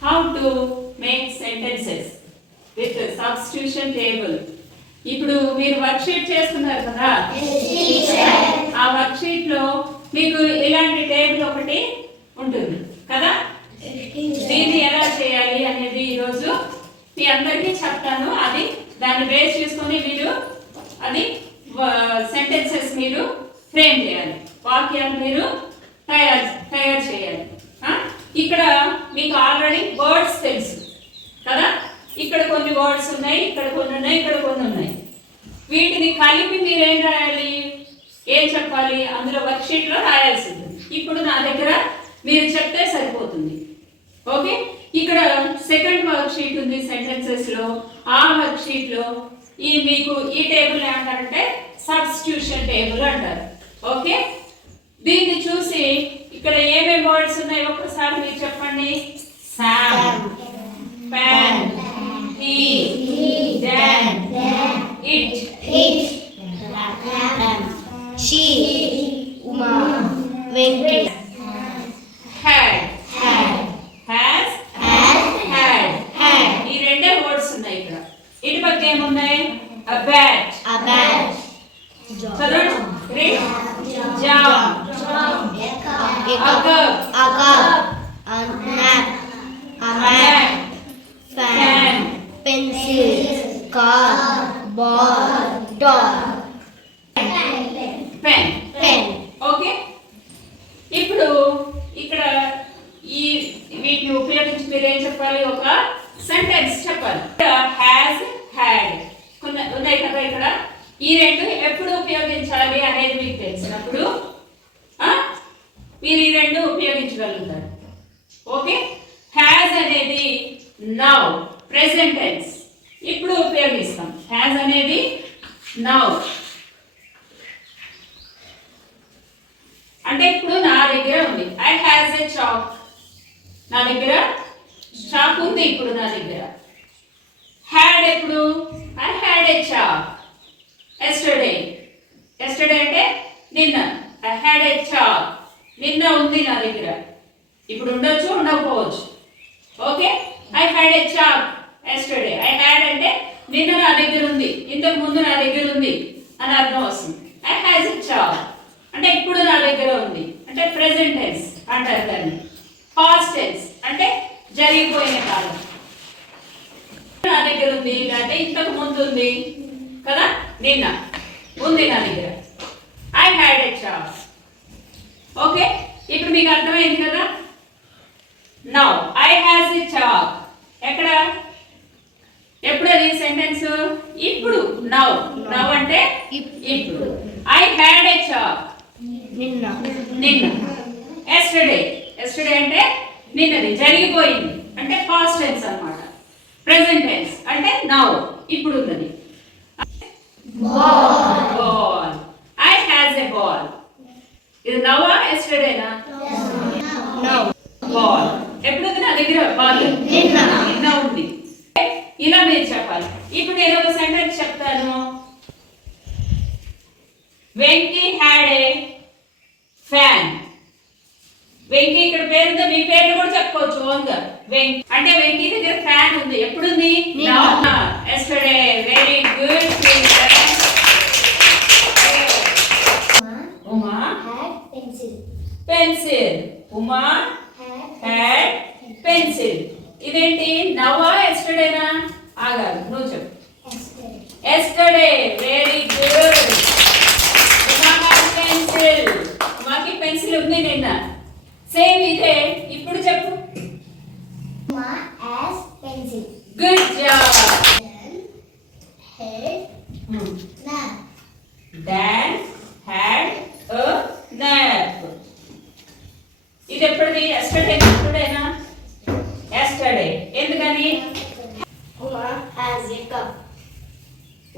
how to make sentences with substitution table. ఇప్పుడు మీరు work sheet చేస్తున్నారు కదా, ఆ వర్క్ షీట్ లో మీకు ఇలాంటి టేబుల్ ఒకటి ఉంటుంది కదా. దీన్ని ఎలా చేయాలి అనేది ఈరోజు మీ అందరికీ చెప్తాను. అది దాన్ని బేస్ చేసుకొని మీరు అది సెంటెన్సెస్ మీరు ఫ్రేమ్ చేయాలి, వాక్యాలు మీరు తయారు చేయాలి. ఇక్కడ మీకు ఆల్రెడీ వర్డ్స్ తెలుసు కదా. ఇక్కడ కొన్ని వర్డ్స్ ఉన్నాయి, ఇక్కడ కొన్ని ఉన్నాయి, ఇక్కడ కొన్ని ఉన్నాయి. వీటిని కలిపి మీరు ఏం రాయాలి, ఏం చెప్పాలి, అందులో వర్క్ షీట్ లో రాయాల్సింది. ఇప్పుడు నా దగ్గర మీరు చెప్తే సరిపోతుంది. ఓకే, ఇక్కడ సెకండ్ వర్క్ షీట్ ఉంది సెంటెన్సెస్ లో. ఆ వర్క్ షీట్ లో మీకు ఈ టేబుల్ ఏమంటారంటే సబ్స్టిట్యూషన్ టేబుల్ అంటారు. ఓకే, దీన్ని చూసి ఇక్కడ ఏమేమి వర్డ్స్ ఉన్నాయి ఒక్కసారి మీరు చెప్పండి. Sam, pan, he, Don, it, she, Uma, Venky, had, has, had. ఈ రెండే వర్డ్స్ ఉన్నాయి ఇక్కడ. ఇటు పక్క ఏమున్నాయి? a bat, చదవండి. jam, a cup, a nap, a mat, fan, pencil, car, ball, dog, pen. Okay, ఇప్పుడు ఇక్కడ ఈ వీటిని ఉపయోగించి మీరు ఏం చెప్పాలి, ఒక సెంటెన్స్ చెప్పాలి. హ్యాస్, హ్యాడ్ కొన్ని ఉన్నాయి కదా ఇక్కడ. ఈ రెండు ఎప్పుడు ఉపయోగించాలి అనేది మీకు తెలిసినప్పుడు మీరు ఈ రెండు ఉపయోగించగలుగుతారు. ఓకే, హ్యాస్ అనేది నౌ ప్రెసెంట్ టెన్స్, ఇప్పుడు ఉపయోగిస్తాం. హ్యాస్ అనేది నౌ అంటే ఇప్పుడు నా దగ్గర ఉంది. ఐ హ్యాస్ ఎ చాక్, నా దగ్గర చాక్ ఉంది ఇప్పుడు నా దగ్గర. హ్యాడ్ ఎప్పుడు? I had a chalk yesterday. Yesterday అంటే నిన్న. ఐ హ్యాడ్ ఎ చాక్, నిన్న ఉంది నా దగ్గర. ఇప్పుడు ఉండొచ్చు, ఉండకపోవచ్చు. Okay, I had a chalk yesterday. I had అంటే నిన్న నా దగ్గర ఉంది, ఇంతకు ముందు నా దగ్గర ఉంది అని అర్థం వస్తుంది. ఐ హ్యాస్ ఎ చాక్ అంటే ఇప్పుడు నా దగ్గర ఉంది, అంటే ప్రెసెంట్ టెన్స్ అంటారు దాన్ని. పాస్ట్ టెన్స్ అంటే జరిగిపోయిన కాలం. నా దగ్గర ఉంది అంటే ఇంతకు ముందు ఉంది కదా, నిన్న ఉంది నా దగ్గర. I had a chalk. Okay, ఇప్పుడు మీకు అర్థమైంది కదా. Now I has a chalk ఎక్కడ, ఎప్పుడు అది సెంటెన్స్? ఇప్పుడు. నౌ అంటే ఇప్పుడు. ఐ హ్యాడ్ ఎ చాక్ నిన్న. ఎస్టర్డే అంటే నిన్నది, జరిగిపోయింది అంటే పాస్ట్ టెన్స్ అన్నమాట. ప్రెసెంట్ టెన్స్ అంటే నౌ, ఇప్పుడు ఉన్నది. Ball, I has a ball. ఇది నౌవా ఎస్టర్డేనా? బాల్ ఎప్పుడు ఉంది నా దగ్గర? బాల్ నిన్న ఉంది. ఇలా మీరు చెప్పాలి. ఇప్పుడు నేను ఒక సెంటెన్స్ చెప్తాను. Venky had a fan. Venky ఇక్కడ పేరుందా, మీ పేర్లు కూడా చెప్పుకోవచ్చు ఓన్గా. వెంకీ అంటే వెంకీ దగ్గర ఫ్యాన్ ఉంది. ఎప్పుడుంది? Yesterday. Very good. Uma pencil. Uma had pencil. ఇదేంటి, నవ్వా ఎస్టర్డేనా? ఆగాలి, నువ్వు చెప్పు. Yesterday. Very good. Uma had pencil. ఉమాకి పెన్సిల్ ఉంది నిన్న. సేమ్ ఇదే. ఇప్పుడు చెప్పు. Good job. Dan had a nap. ఇది ఎప్పుడుది? ఎస్టర్డే. ఎప్పుడైనా ఎస్టర్డే. ఎందుకని? Uma has a cup.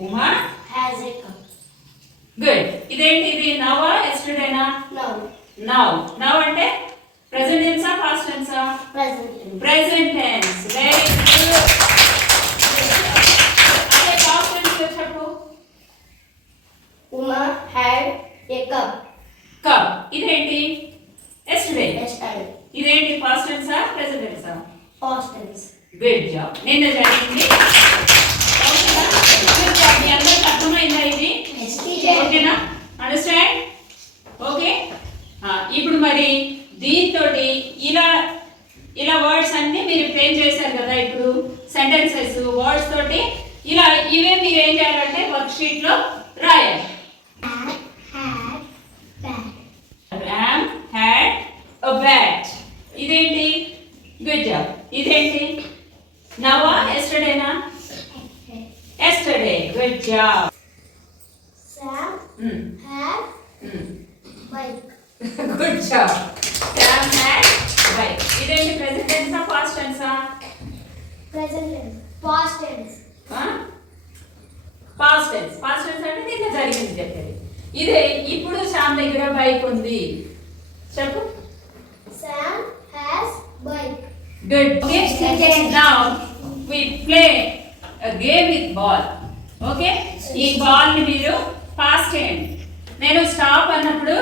Uma Has a cup. Good. ఇదేంటి, ఇది నవా ఎస్టర్డేనా? నౌ అంటే ప్రెసెంట్ టెన్సా పాస్ట్ టెన్సా? Present tense. Very good. అదే పాస్ట్ టెన్స్ లో చెప్పు. Uma had a cup. Cup. ఇదేంటి? ఎస్టర్డే. ఇదేంటి, పాస్ట్ టెన్సా ప్రెసెంట్ టెన్సా? Past tense. Good job. నిన్న జరిగింది. ఓకేనా? Good job. మీ అందరికి అర్థమైందా ఇది? Yes, teacher. ఓకేనా? అండర్స్టాండ్? ఓకే. ఇప్పుడు మరి దీంతో ఇలా ఇలా వర్డ్స్ అన్ని మీరు ఫ్రేమ్ చేశారు కదా. ఇప్పుడు సెంటెన్సెస్ వర్డ్స్ తోటి ఇలా ఇవే మీరు ఏం చేయాలంటే వర్క్ షీట్ లో రాయాలి. Ram had a bat. ఇదేంటి? Good job. ఇదేంటి? నవా ఎస్టర్డేనా? Yesterday. Good job. Sam had bike. Good job. Sam had bike. ఇదేంటి? ప్రెజెంట్ టెన్సా పాస్ట్ టెన్సా? Present tense. Past tense. Past tense. Past tense అంటే నిన్న జరిగింది చెప్పేది. ఇదే ఇప్పుడు శ్యామ్ దగ్గర బైక్ ఉంది. చెప్పు. Sam has bike. Good. Okay. Now we play a game with ball. Okay? ఈ బాల్ ని మీరు పాస్ చేయండి. నేను స్టాప్ అన్నప్పుడు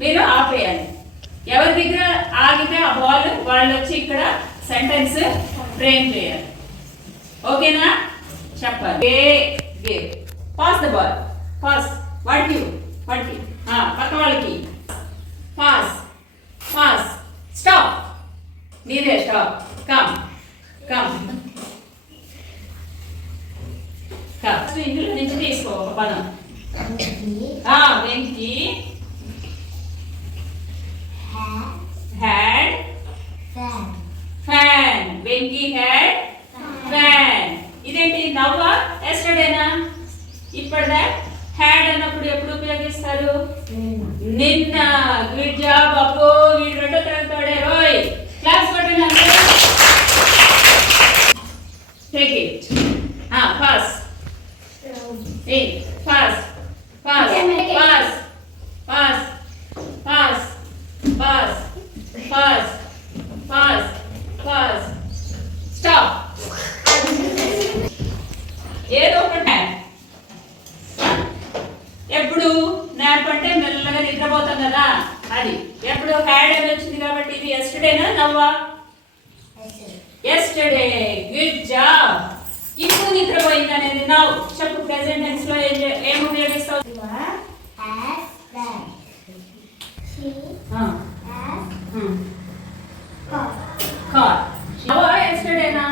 మీరు ఆపేయాలి. ఎవరి దగ్గర ఆగితే ఆ బాల్ వాళ్ళు వచ్చి ఇక్కడ సెంటెన్స్ ఫ్రేమ్ చేయాలి. ఓకేనా? చెప్పాలి. గే పాస్ ద బాల్. పాస్. వాడికి పక్క వాళ్ళకి పాస్. పాస్. స్టాప్. నీదే స్టాప్. కమ్ ఇందులో నుంచి తీసుకో ఒక పదం. Venky had fan. Venky had fan. ఇదేంటి? నవ్వా ఎస్టర్డేనా? ఇప్పటిదా హ్యాడ్ అన్నప్పుడు ఎప్పుడు ఉపయోగిస్తారు? నిన్న. Good job. అబ్బో వీడు రెండో తరగతి రోయ్. క్లాస్ కొట్టండి. Take it. Pass. Pass. Pass. Pass. Pass. Pass. Pass. Pass. Pass. Pass. Stop. ఏదో ఒకటి. ఎప్పుడు నాప్ అంటే మెల్లగా నిద్రపోతాం కదా అది. ఎప్పుడు హ్యాడ్ అని వచ్చింది కాబట్టి ఇది ఎస్టర్డేనా నవ్వా? ఎస్టర్డే. Good job. ఇప్పుడు నిద్రపోయింది అనేది నవ్. చెప్పు ప్రెసెంట్ టెన్స్ లో ఏం ఉపయోగిస్తావు? కార్. నవ్వా ఎస్టర్డేనా?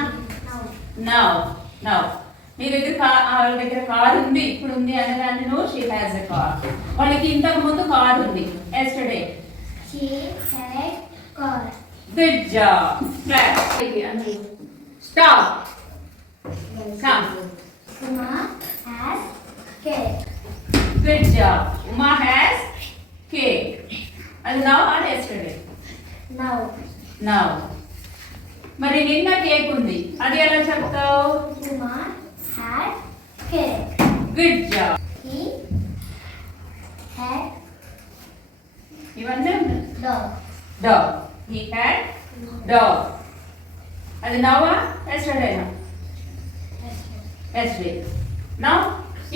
నవ్. మీ దగ్గర వాళ్ళ దగ్గర కార్ ఉంది ఇప్పుడు ఉంది అనగానే no she has a car. వాళ్ళకి ఇంతకు ముందు కార్ ఉంది. Yesterday She had car. Good job. Clap. Stop. Come. Uma has cake. Good job. Uma has cake. అది నవ్ ఆర్ ఎస్టర్డే? Now. మరి నిన్న కేక్ ఉంది అది ఎలా చెప్తావు? Uma had cake. Good job. He had ఇవన్నీ dog. Dog. He had dog. అది నవ్వా ఎస్టర్డేనా? Yesterday. Now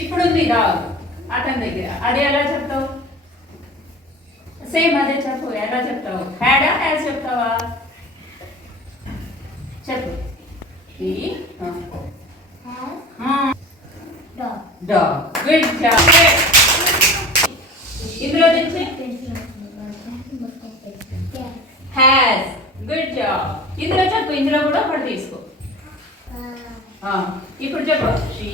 ఇప్పుడు ఉంది డాగ్ అతని దగ్గర. అది ఎలా చెప్తావు? సేమ్ అదే చెప్పు. ఎలా చెప్తావు? హ్యాడా హ్యాస్ చెప్తావా? చెప్పు. He Has dog. Dog. Good job. ఇందులో తెచ్చి హ్యాస్. Good job. ఇందులో చెప్పు. ఇందులో కూడా ఒకటి తీసుకో. ఇప్పుడు చెప్పు. She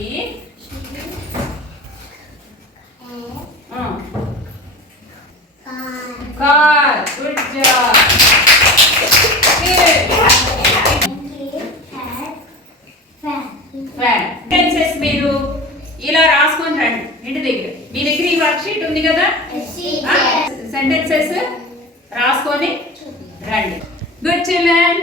car. Good job. Fan. Sentences మీరు ఇలా రాసుకొని రండి ఇంటి దగ్గర. మీ దగ్గర ఈ వర్క్ షీట్ ఉంది కదా. సెంటెన్సెస్ రాసుకొని రండి. Good children.